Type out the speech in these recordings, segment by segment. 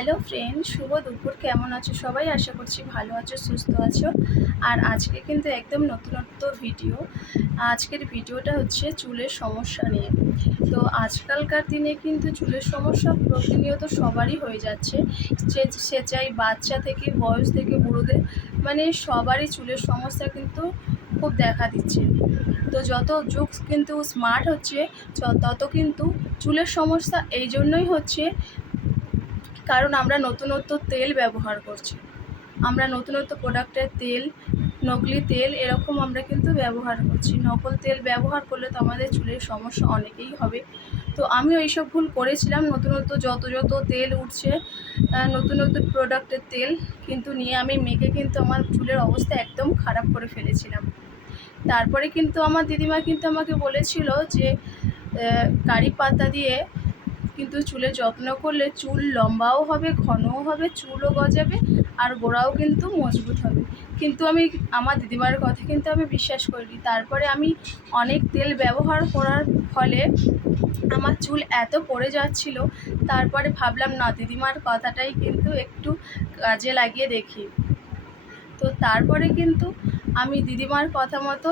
Hello friend শুভ দুপুর, কেমন আছো সবাই? আশা করছি ভালো আছো, সুস্থ আছো। আর আজকে কিন্তু একদম নতুনত্ব ভিডিও আজকের ভিডিওটা হচ্ছে চুলের সমস্যা নিয়ে। তো আজকালকার দিনে কিন্তু চুলের সমস্যা প্রতিনিয়ত সবারই হয়ে যাচ্ছে। সে সে চাই বাচ্চা থেকে, বয়স থেকে, বুড়োদের মানে সবারই চুলের সমস্যা কিন্তু খুব দেখা দিচ্ছে। তো যত যুগ কিন্তু স্মার্ট হচ্ছে তত কিন্তু চুলের সমস্যা এই জন্যই হচ্ছে কারণ আমরা নতুনত্ব তেল ব্যবহার করছি। আমরা নতুনত্ব প্রোডাক্টের তেল, নকলি তেল এরকম আমরা কিন্তু ব্যবহার করছি। নকল তেল ব্যবহার করলে তো আমাদের চুলের সমস্যা অনেকেই হবে। তো আমিও এইসব ভুল করেছিলাম, নতুনত্ব যত যত তেল উঠছে নতুন নতুন প্রোডাক্টের তেল কিন্তু নিয়ে আমি মেখে কিন্তু আমার চুলের অবস্থা একদম খারাপ করে ফেলেছিলাম। তারপরে কিন্তু আমার দিদিমা কিন্তু আমাকে বলেছিল যে কারি পাতা দিয়ে কিন্তু চুলে যত্ন করলে চুল লম্বাও হবে, ঘনও হবে, চুলও গজাবে আর গোড়াও কিন্তু মজবুত হবে। কিন্তু আমি, আমার দিদিমার কথা কিন্তু আমি বিশ্বাস করিনি। তারপরে আমি অনেক তেল ব্যবহার করার ফলে আমার চুল এত পড়ে যাচ্ছিল, তারপরে ভাবলাম, না, দিদিমার কথাটাই কিন্তু একটু কাজে লাগিয়ে দেখি। তো তারপরে কিন্তু আমি দিদিমার কথা মতো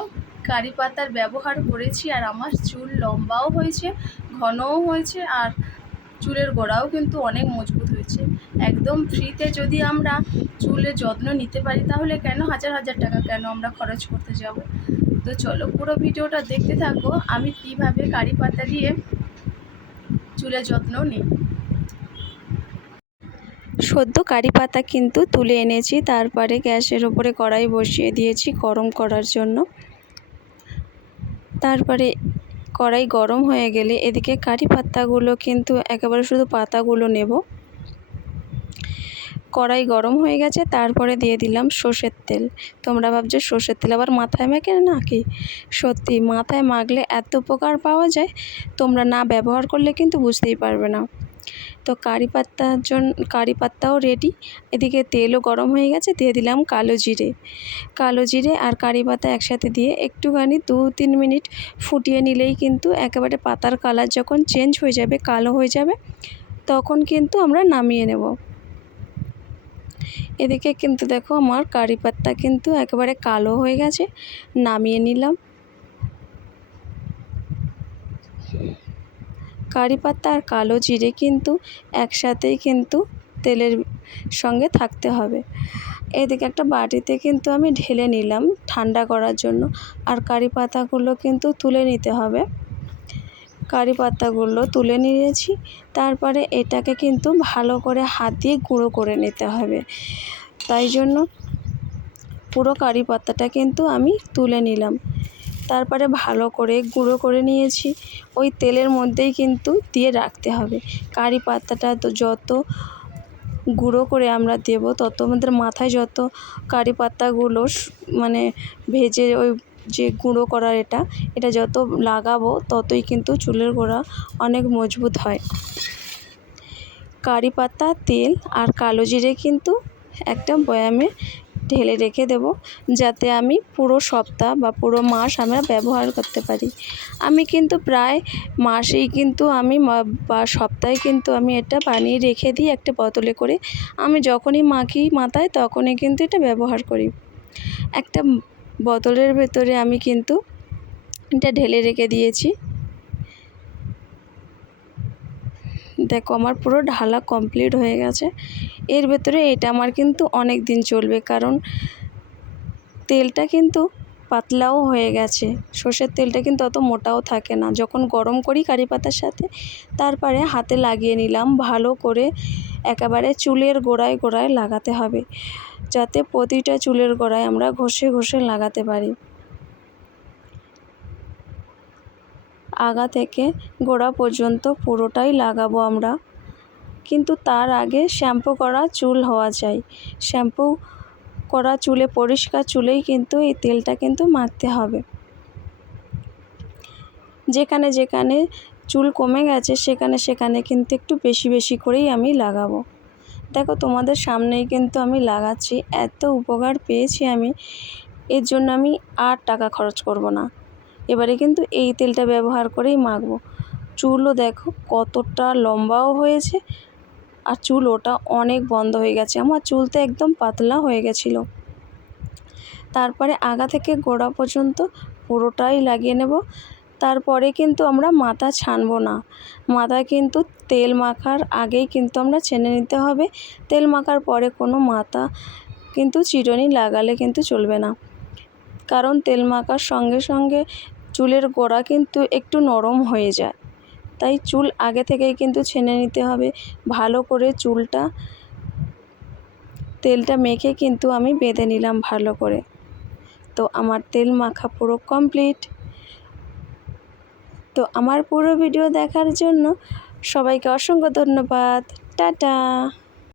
কারি পাতার ব্যবহার করেছি আর আমার চুল লম্বাও হয়েছে, ঘনও হয়েছে আর চুলের গোড়াও কিন্তু অনেক মজবুত হয়েছে। একদম ফ্রিতে যদি আমরা চুলের যত্ন নিতে পারি, তাহলে কেন হাজার হাজার টাকা কেন আমরা খরচ করতে যাব? তো চলো পুরো ভিডিওটা দেখতে থাকো, আমি কীভাবে কারি পাতা দিয়ে চুলের যত্ন নিই। সদ্য কারি পাতা কিন্তু তুলে এনেছি, তারপরে গ্যাসের ওপরে কড়াই বসিয়ে দিয়েছি গরম করার জন্য। তারপরে কড়াই গরম হয়ে গেলে এদিকে কারি পাতাগুলো কিন্তু একেবারে শুধু পাতাগুলো নেব। কড়াই গরম হয়ে গেছে, তারপরে দিয়ে দিলাম সর্ষের তেল। তোমরা ভাবছ সর্ষের তেল আবার মাথায় মেখে নাকি? সত্যি, মাথায় মাখলে এত উপকার পাওয়া যায়, তোমরা না ব্যবহার করলে কিন্তু বুঝতেই পারবে না। তো কারি পাত্তার জন্য, কারি পাত্তাও রেডি এদিকে তেলও গরম হয়ে গেছে, দিয়ে দিলাম কালো জিরে। কালো জিরে আর কারি পাতা একসাথে দিয়ে একটুখানি দু তিন মিনিট ফুটিয়ে নিলেই কিন্তু একেবারে পাতার কালার যখন চেঞ্জ হয়ে যাবে, কালো হয়ে যাবে, তখন কিন্তু আমরা নামিয়ে নেব। এদিকে কিন্তু দেখো আমার কারি পাত্তা কিন্তু একেবারে কালো হয়ে গেছে, নামিয়ে নিলাম। কারি পাতা আর কালো জিরে কিন্তু একসাথেই কিন্তু তেলের সঙ্গে থাকতে হবে। এদিকে একটা বাটিতে কিন্তু আমি ঢেলে নিলাম ঠান্ডা করার জন্য। আর কারি পাতাগুলো কিন্তু তুলে নিতে হবে। কারি পাতাগুলো তুলে নিয়েছি। তারপরে এটাকে কিন্তু ভালো করে হাত দিয়ে গুঁড়ো করে নিতে হবে। তাই জন্য পুরো কারি পাতাটা কিন্তু আমি তুলে নিলাম। তারপরে ভালো করে গুঁড়ো করে নিয়েছি। ওই তেলের মধ্যেই কিন্তু দিয়ে রাখতে হবে। কারি পাতাটা তো যত গুঁড়ো করে আমরা দেব, তত আমাদের মাথায় যত কারি পাতাগুলো মানে ভেজে ওই যে গুঁড়ো করার এটা এটা যত লাগাবো ততই কিন্তু চুলের গোড়া অনেক মজবুত হয়। কারি পাতা, তেল আর কালো জিরে কিন্তু একটা বয়ামে ঢেলে রেখে দেব যাতে আমি পুরো সপ্তাহ বা পুরো মাস আমরা ব্যবহার করতে পারি। আমি কিন্তু প্রায় মাসেই কিন্তু আমি বা সপ্তাহে কিন্তু আমি এটা বানিয়ে রেখে দিই একটা বোতলে করে। আমি যখনই মাখি, মাথায় তখনই কিন্তু এটা ব্যবহার করি। একটা বোতলের ভেতরে আমি কিন্তু এটা ঢেলে রেখে দিয়েছি। দেখো আমার পুরো ঢালা কমপ্লিট হয়ে গেছে। এর ভেতরে এটা আমার কিন্তু অনেক দিন চলবে কারণ তেলটা কিন্তু পাতলাও হয়ে গেছে। সর্ষের তেলটা কিন্তু অত মোটাও থাকে না। যখন গরম করি কারি পাতার সাথে, তারপরে হাতে লাগিয়ে নিলাম ভালো করে একেবারে চুলের গোড়ায় গোড়ায় লাগাতে হবে। যাতে প্রতিটা চুলের গোড়ায় আমরা ঘষে ঘষে লাগাতে পারি। আগা থেকে গোড়া পর্যন্ত পুরোটাই লাগাবো আমরা। কিন্তু তার আগে শ্যাম্পু করা চুল হওয়া চাই। শ্যাম্পু করা চুলে পরিষ্কার চুলেই কিন্তু এই তেলটা কিন্তু মাখতে হবে। যেখানে যেখানে চুল কমে গেছে, সেখানে সেখানে কিন্তু একটু বেশি বেশি করেই আমি লাগাবো। দেখো তোমাদের সামনেই কিন্তু আমি লাগাচ্ছি। এত উপকার পেয়েছি আমি। এর জন্য আমি আর টাকা খরচ করব না। এবারে কিন্তু এই তেলটা ব্যবহার করেই মাখবো। চুলও দেখো কতটা লম্বাও হয়েছে আর চুল ওটা অনেক বন্ধ হয়ে গেছে। আমার চুল তো একদম পাতলা হয়ে গেছিল। তারপরে আগা থেকে গোড়া পর্যন্ত পুরোটাই লাগিয়ে নেব। তারপরে কিন্তু আমরা মাথা ছানবো না। মাথায় কিন্তু তেল মাখার আগেই কিন্তু আমরা ছেনে নিতে হবে। তেল মাখার পরে কোনো মাথা কিন্তু চিরুনি লাগালে কিন্তু চলবে না। কারণ তেল মাখার সঙ্গে সঙ্গে চুলের গোড়া কিন্তু একটু নরম হয়ে যায়। তাই চুল আগে থেকেই কিন্তু ছেনে নিতে হবে। ভালো করে চুলটা, তেলটা মেখে কিন্তু আমি বেঁধে নিলাম ভালো করে। তো আমার তেল মাখা পুরো কমপ্লিট। তো আমার পুরো ভিডিও দেখার জন্য সবাইকে অসংখ্য ধন্যবাদ। টাটা!